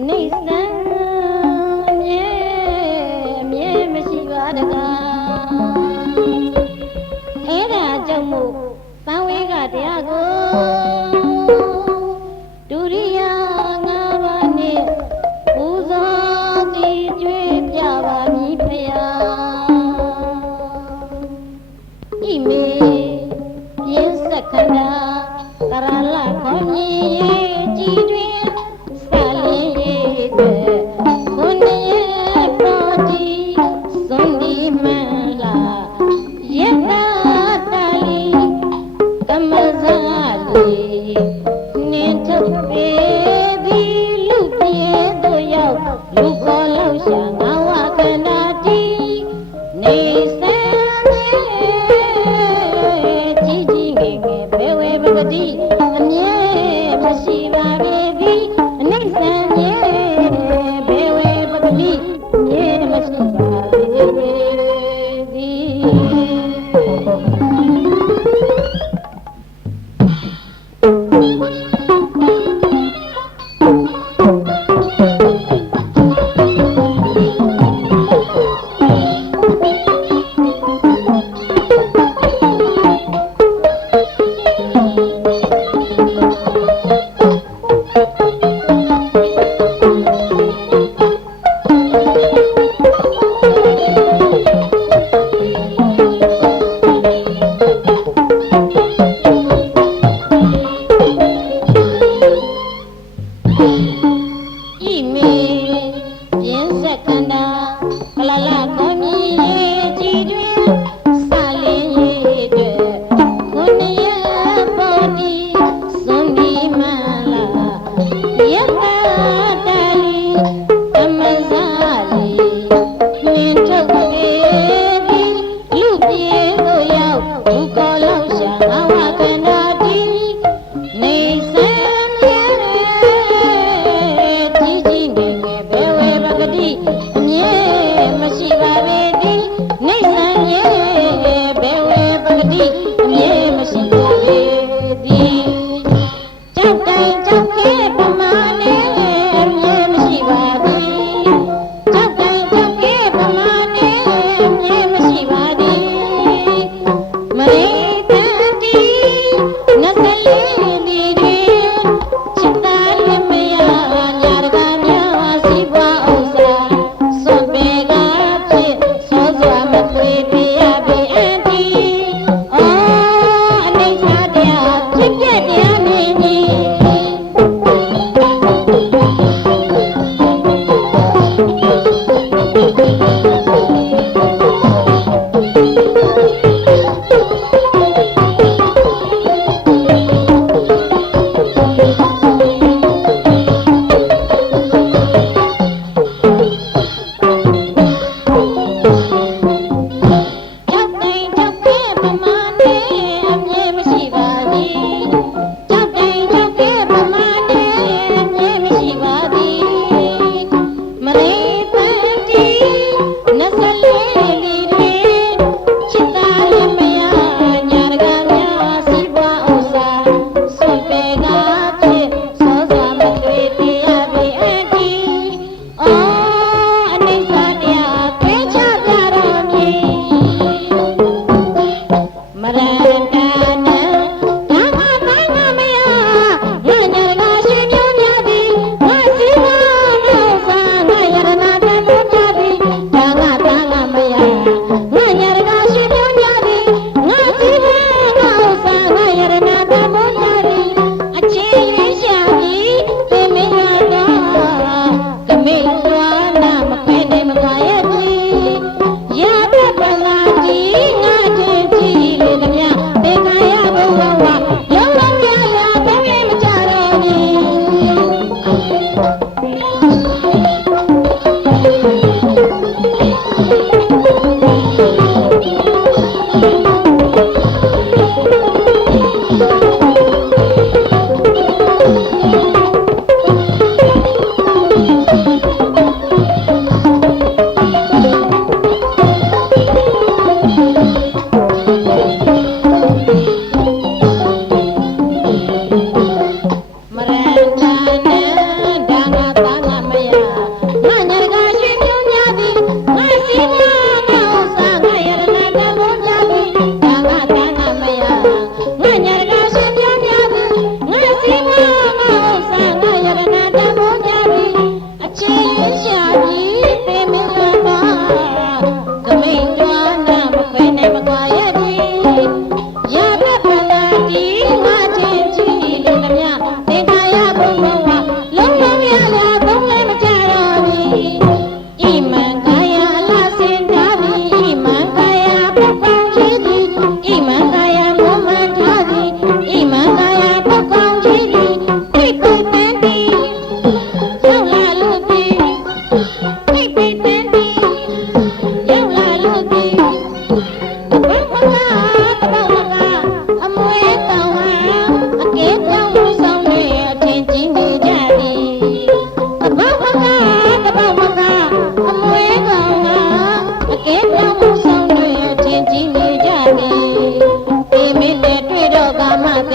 အနိစ္စံအမြဲအမြဲမရှိပါတကားအဲဒါကြောင့်မို့ဘန်ဝေကတရားကိုဒုရိယာငါးပါးနဲ့ပူဇော်တည်ကျွေးပြပါမည်ဖရာဤမေပြင်းစက္ခဏာတရလခေါင်းကြီးကြည် Thank.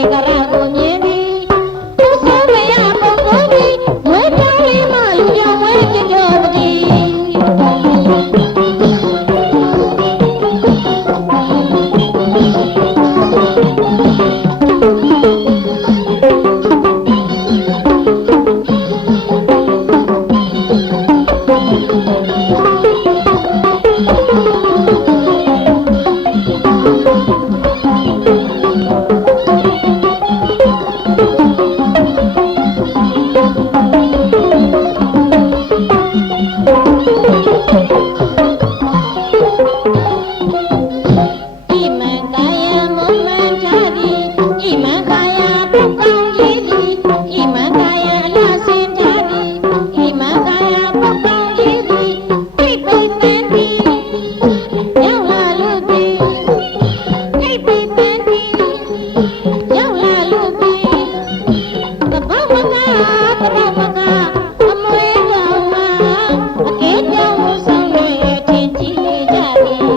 guitarra